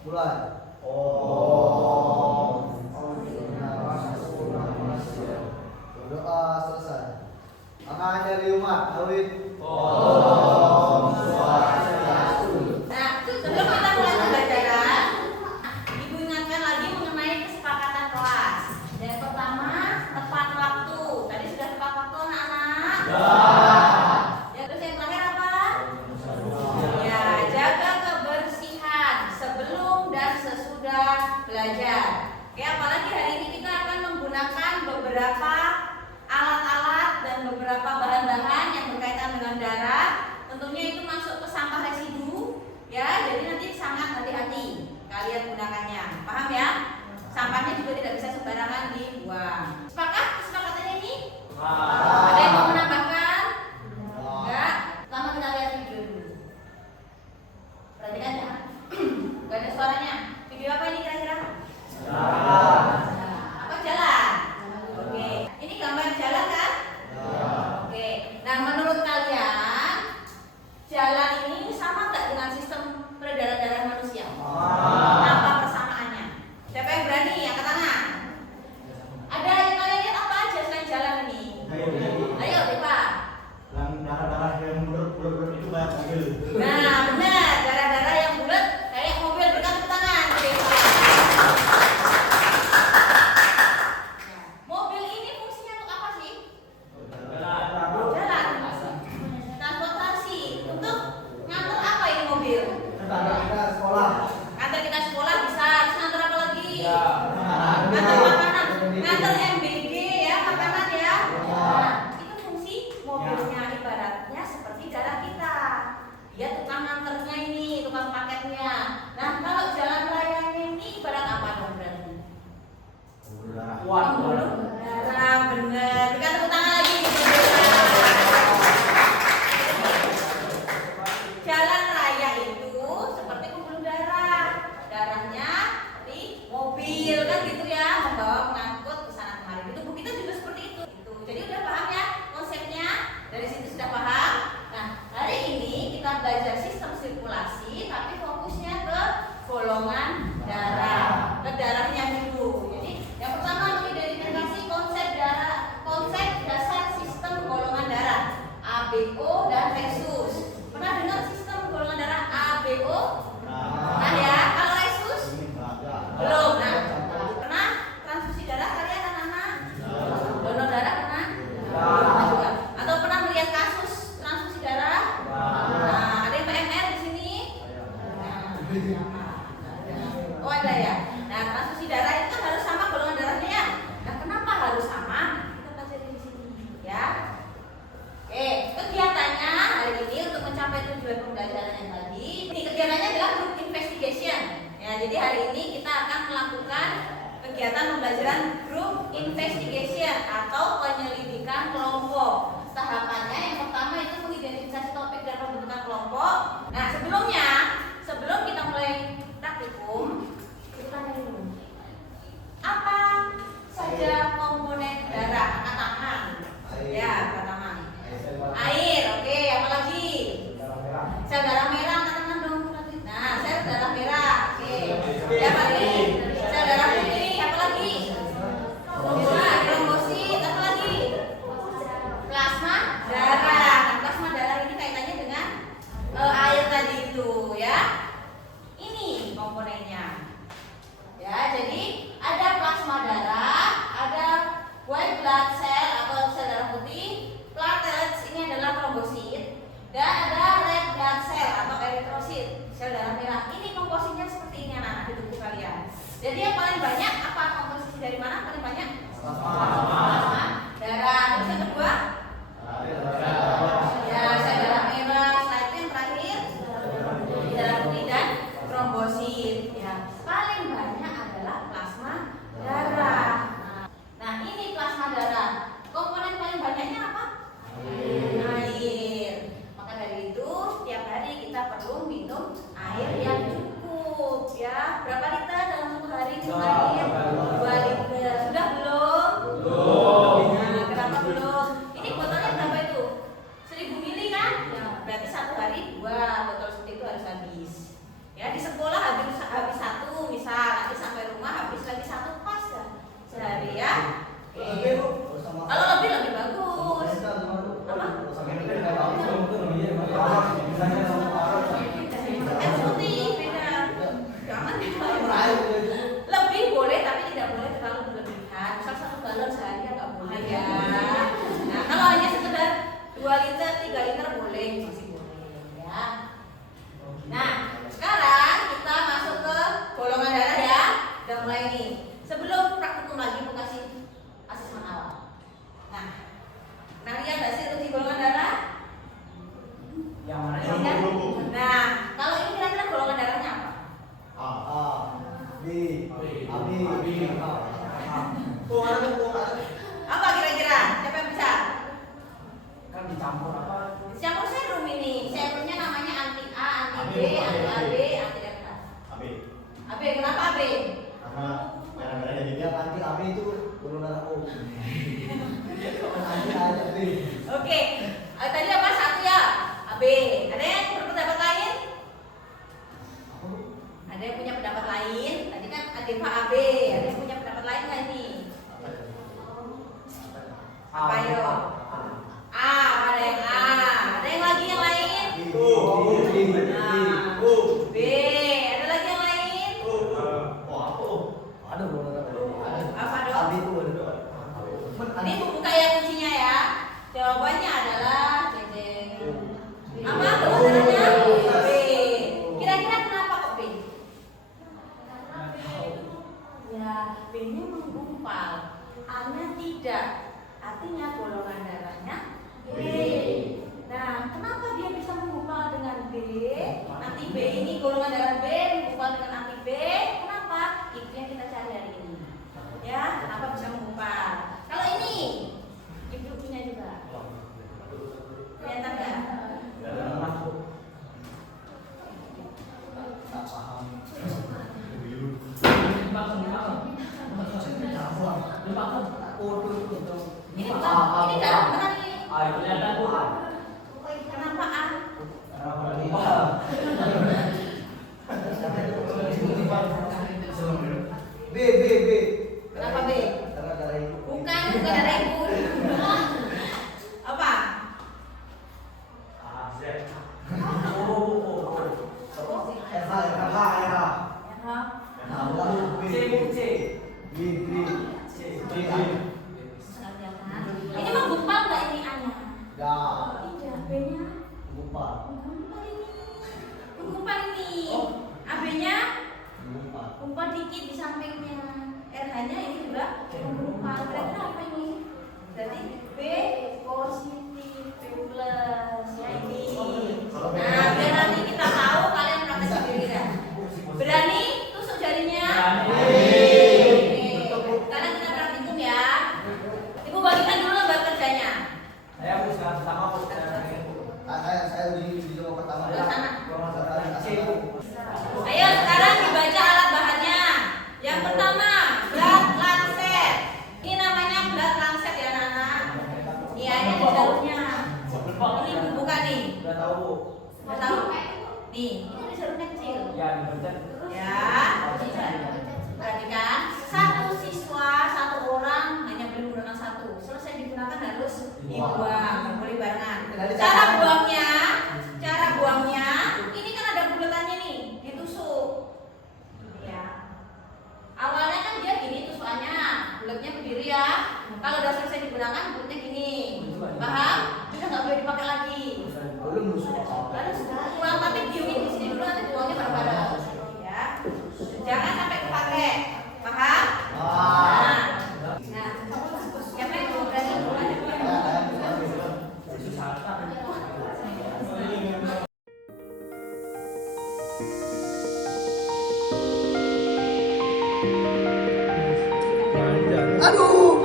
Mulai. Berdoa selesai. Tangan dari umat, Awin. Nah, sebelum kita mulai pembelajaran, Ibu ingatkan lagi mengenai kesepakatan kelas. Yang pertama, tepat waktu. Tadi sudah tepat waktu anak-anak? Ya, terus yang terakhir apa? Ya, jaga kebersihan sebelum dan sesudah belajar. Oke, apalagi hari ini kita akan menggunakan beberapa alat-alat dan beberapa bahan-bahan yang berkaitan dengan darah. Tentunya itu masuk ke sampah residu, ya. Jadi nanti sangat hati-hati kalian gunakannya. Paham ya? Sampahnya juga tidak bisa sembarangan dibuang. Sepakat? Kesepakatannya ini? Ada yang mau menambahkan? Enggak? Pertama kita lihat video dulu. Perhatikan ya. Gak ada suaranya. Video apa ini kira-kira? Apa jalan? Oke. Ini gambar jalan kan? Oke. Nah, menurut kalian jalan ini sama nggak dengan sistem peredaran darah manusia? Apa persamaannya? Siapa yang berani? Angkat tangan. Ada yang kalian lihat apa aja selain jalan ini? Ayo, Pak. Darah-darah yang bulat-bulat itu banyak mobil. Nah, benar. Darah-darah yang bulat kayak mobil bergantung tangan. Mobil ini fungsinya untuk apa sih? Jalan. Transportasi. Untuk ngantar apa ini mobil? Kita sekolah. Ngantar kita sekolah bisa. Terus ngantar apa lagi? Ngantar makanan. Ngantar MBG ya, makanan ya. Nah, itu fungsi mobilnya, ibaratnya seperti darah kita. Dia tukang nganternya ini, tukang paketnya. Nah, kalau jalan rayanya ini ibarat apa dong berarti? Pembuluh darah, bener. Berikan tepuk tangan lagi. Jalan raya itu seperti pembuluh darah. Darahnya seperti mobil kan gitu ya, membawa pengangkut ke sana kemari. Tubuh kita juga seperti itu. Jadi udah paham ya konsepnya? Dari situ sudah paham? Nah, hari ini kita belajar sistem sirkulasi, tapi fokusnya ke golongan darah, ke darahnya dulu. Jadi yang pertama mengidentifikasi konsep darah, konsep dasar sistem golongan darah ABO dan resus. Pernah dengar sistem golongan darah ABO? Nah ya, kalau resus belum. Nah, pernah transfusi darah kalian anak-anak? Donor darah pernah? Pernah juga. Atau pernah melihat kasus transfusi darah? Nah, ada yang PMR di sini? Oh ada ya. Nah, transfusi darah itu kan harus sama golongan darahnya ya. Nah, kenapa harus sama? Kita pelajari di sini, ya. Oke, kegiatannya hari ini untuk mencapai tujuan pembelajaran yang tadi. Ini kegiatannya adalah group investigation. Ya, jadi hari ini kita akan melakukan kegiatan pembelajaran group investigation atau penyelidikan kelompok. Tahapannya yang pertama itu mengidentifikasi topik dan pembentukan kelompok. Nah, sebelum kita mulai praktikum, kita tanya dulu. Apa saja komponen darah? Angkat tangan. Ya, angkat tangan. Air, oke. Apa lagi? Sel darah merah, angkat tangan dong. Nah, sel darah merah, oke. Ya, apa lagi? Sel darah putih, apa lagi? Trombosit, apa lagi? Plasma darah. Nah, plasma darah ini kaitannya dengan air tadi itu, ya. Ini komponennya. Ya, jadi ada plasma darah, ada white blood cell atau sel darah putih, platelets ini adalah trombosit, dan ada red blood cell atau eritrosit, sel darah merah. Ini komposisinya seperti ini anak-anak di tubuh kalian. Jadi yang paling banyak apa komposisi dari mana paling banyak? Plasma darah. Terus yang kedua? Ya, sel darah merah. Setelah itu yang terakhir darah putih dan trombosit. Ya, paling banyak adalah plasma darah. Nah, ini plasma darah. Komponen paling banyaknya apa? Air. Maka dari itu tiap hari kita perlu minum air yang cukup, ya. Berapa liter dalam satu hari minum air? 2 liter. Sudah belum? Yang mana? Ini kan? Nah, kalau ini kira-kira golongan darahnya apa? A, B, AB, Oh, ada. Apa kira-kira? Siapa yang bisa? Kan dicampur apa? Dicampur serum ini. Serumnya namanya anti A, anti B, anti AB, anti delta. AB. AB, kenapa AB? Karena merah-merahnya dia anti AB itu golongan O. Anti A B. Oke, tadi apa? Satu ya? AB. Ada yang berpendapat lain? Ada yang punya pendapat lain? Tadi kan ada Pak AB. Ada yang punya pendapat lain nggak ini? Apa yo? A, ada yang A. Ada yang lagi yang lain? Nah, B. Ada lagi yang lain? Ada golongan Apa dong? AB itu ada. Ini buka ya kuncinya ya. Jawabannya adalah jejeng. Apa golongan darahnya? B. Kira-kira kenapa kok B? Ya, B-nya menggumpal. A-nya tidak. Artinya golongan darahnya B. Nah, kenapa dia bisa menggumpal dengan B? Anti B ini golongan darah B menggumpal dengan anti B. Kenapa? Itu yang kita cari hari ini. Ya, kenapa bisa menggumpal? Kalau ini, ibu punya juga. Kelihatan nggak? Tak paham. Ini dalam beneran ini. Kenapa Kenapa A? B. Kenapa B? Karena darah ibu. Bukan darah ibu. Apa? RH. Ya, ini menggumpal nggak ini A-nya? Tidak, B-nya menggumpal ini. Menggumpal ini. AB-nya gumpal dikit di sampingnya. RH-nya ini juga menggumpal. Berarti apa ini? Berarti B positif, B plus. Ya ini. Nah, biar nanti kita tahu kalian praktek sendiri ya. Berani tusuk jarinya? Sekarang kita praktikum ya. Ibu bagikan dulu lembar kerjanya. Saya uji coba pertama. Ke sana. C. Ayo sekarang dibaca alat bahannya. Yang pertama, blood lancet. Ini namanya blood lancet ya anak-anak. Iya, ini ada jalurnya. Ini dibuka nih. Udah tahu. Udah tahu? Nih, ini ada jalurnya kecil. Ya, dipencet. Ya, perhatikan. Satu siswa, satu orang hanya boleh menggunakan satu. Selesai digunakan harus dibuang, boleh barengan. Cara buangnya, ini kan ada bulatannya nih, ditusuk. Ya. Awalnya kan dia gini tusukannya, bulatnya berdiri ya. Kalau udah selesai digunakan, bulatnya gini. Paham? Udah nggak boleh dipakai lagi. Belum nusuk. Lalu buang tapi diumin di sini dulu, nanti buangnya bareng-bareng. Ya. Jangan sampai kepake. Paham? Nah, siapa yang mau berani duluan? Aduh.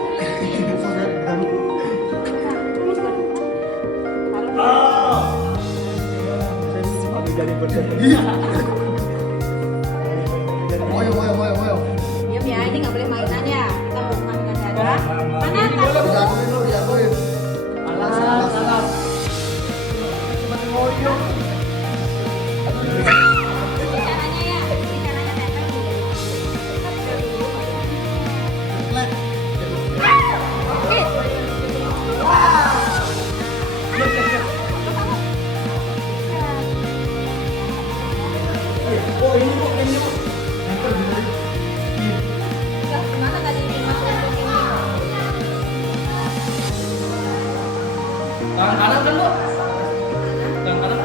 Woyo. Diam ya, ini nggak boleh mainan ya. Kita harus mainan darah. Mana kan? Dijatuhin dulu, dijatuhin. Alas. Caranya ya, ini caranya tempel dulu. Oh, ini kok ini kok. Udah, gimana tadi ini? Masukkan ke sini. Tangan kanan kan, Bu? Tangan kanan.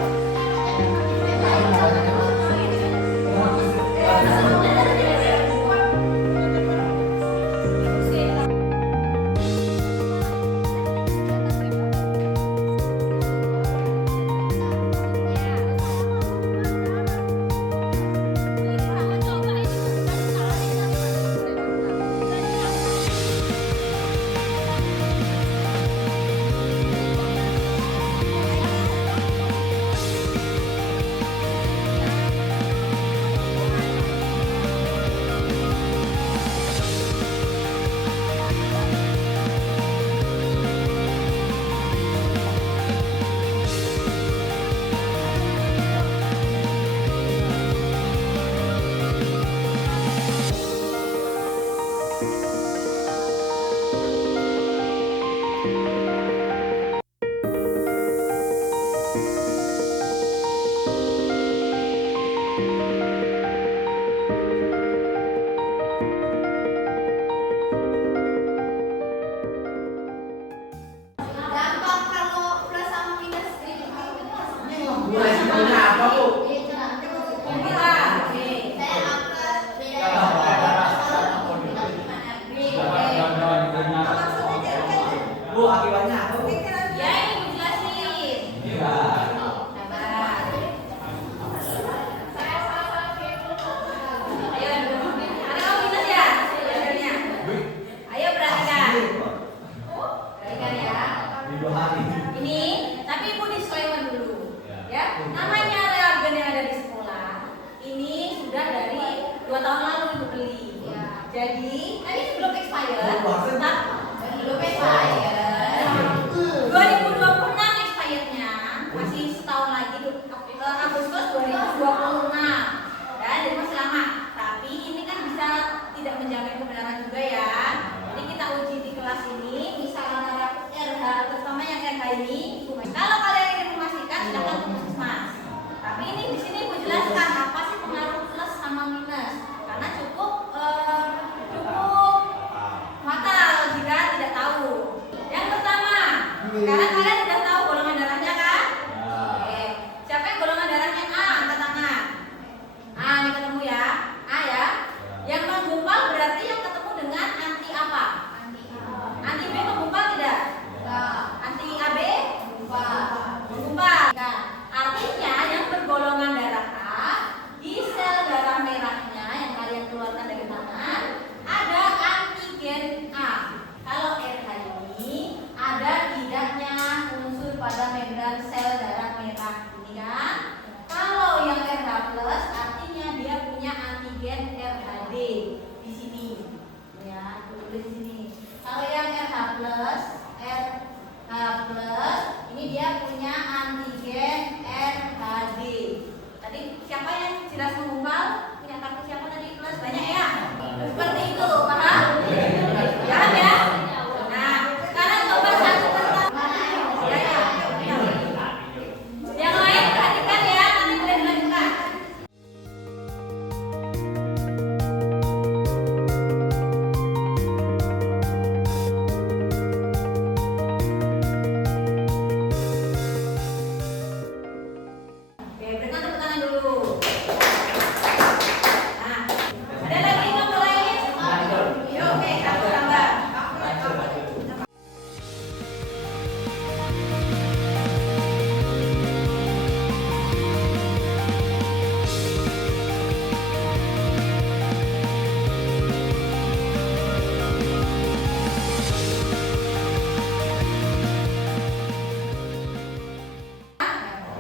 2026 expirednya masih setahun lagi Agustus 2026 ya, jadi masih lama. Tapi ini kan bisa tidak menjamin kebenaran juga ya. Jadi kita uji di kelas ini, misal antara RH, terutama yang RH ini. Kalau kalian ingin memastikan, silakan ke puskesmas. Tapi ini di sini Ibu jelaskan apa sih pengaruh plus sama minus, karena cukup fatal jika tidak tahu. Yang pertama, sekarang kalian sudah tahu golongan darahnya kan? Oke. Siapa yang golongan darahnya A, angkat tangan. A, ini ketemu ya. A ya. Yang menggumpal berarti yang ketemu dengan anti apa? Anti B menggumpal tidak? Anti AB? Menggumpal. Nah, artinya yang bergolongan darah A, di sel darah merahnya yang kalian keluarkan dari tangan ada antigen A. Kalau RH ini ada tidaknya unsur pada membran sel darah merah ini kan? Kalau yang RH plus artinya dia punya antigen RHD di sini. Ya, tulis di sini. Kalau yang RH plus ini dia punya antigen RHD. Tadi siapa yang jelas menggumpal? Punya kartu siapa tadi plus banyak ya? Seperti itu, paham? Paham ya? Nah, sekarang coba satu persatu. Ya. Yang lain perhatikan ya, nanti boleh dilanjutkan. Oke, berikan tepuk tangan dulu. Nah, ada lagi yang lain? Oke, satu tambah.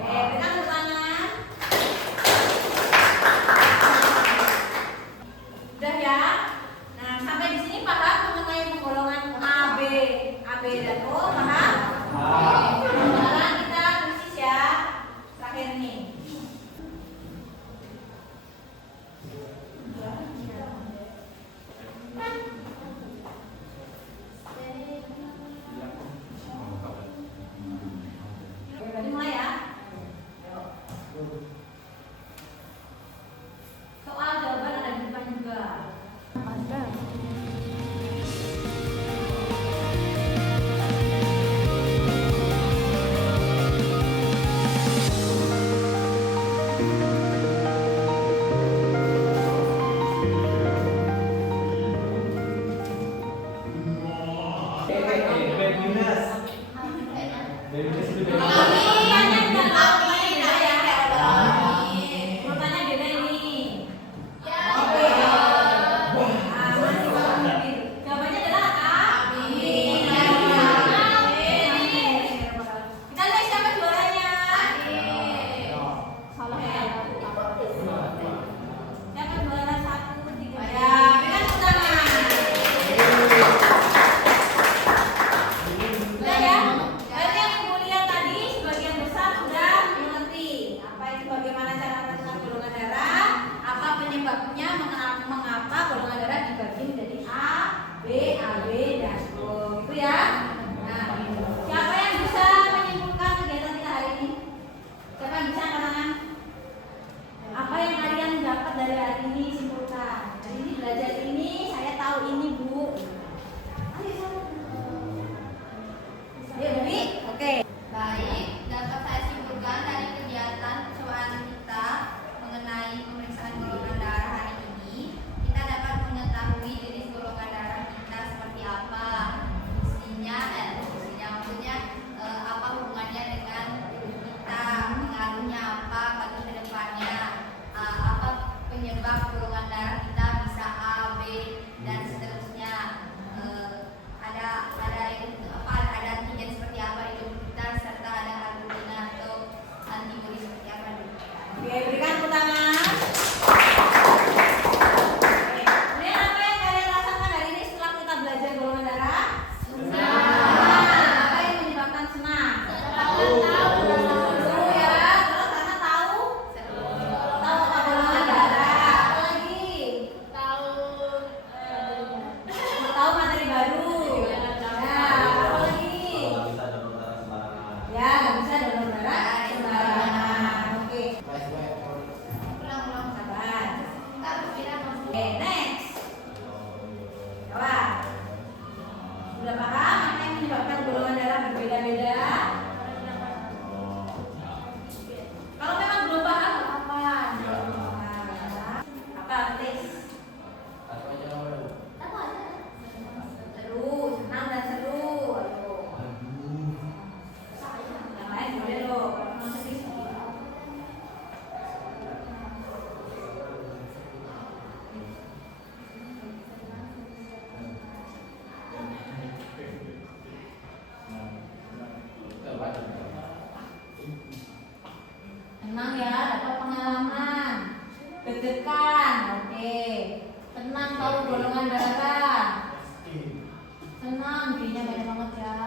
Oke, berikan tepuk tangan. Udah ya. Nah, sampai di sini paham mengenai penggolongan AB dan O, paham? Oke. Sekarang kita krisis ya. Terakhir nih. Oke, mulai ya. Soal jawaban ada di depan juga. Pertanyaan beda ini. Oke. Jawabannya adalah A. Kita lihat siapa juaranya. Siapa juara 1, 3? Ya, berikan tepuk tangan. Sudah ya? Berarti yang Ibu lihat tadi sebagian besar sudah mengerti apa itu, bagaimana cara menentukan golongan darah, apa penyebabnya, mengapa golongan darah dibagi menjadi A, B, AB, dan O. Gitu ya. Nah, siapa yang bisa menyimpulkan kegiatan kita hari ini? Siapa yang bisa angkat tangan? Apa yang kalian dapat dari hari ini, simpulkan. Hari ini belajar ini, saya tahu ini, Bu. Ayo, siapa? Ayo, Budi. Oke. Baik, dapat saya simpulkan dari kegiatan percobaan kita mengenai pemeriksaan golongan darah hari ini, kita dapat mengetahui jenis golongan darah kita seperti apa, fungsinya maksudnya apa hubungannya dengan tubuh kita, pengaruhnya apa bagi kedepannya, apa penyebab golongan darah kita bisa A, B, dan seterusnya. Ada antigen seperti apa di tubuh kita, serta ada albumina atau antibodi seperti apa di tubuh kita. Oke, berikan tepuk tangan. Oke. Kemudian apa yang kalian rasakan hari ini setelah kita belajar golongan darah? Senang. salaman, deg-degan, oke. Tenang tahu golongan darah. Tenang, dirinya banyak banget ya.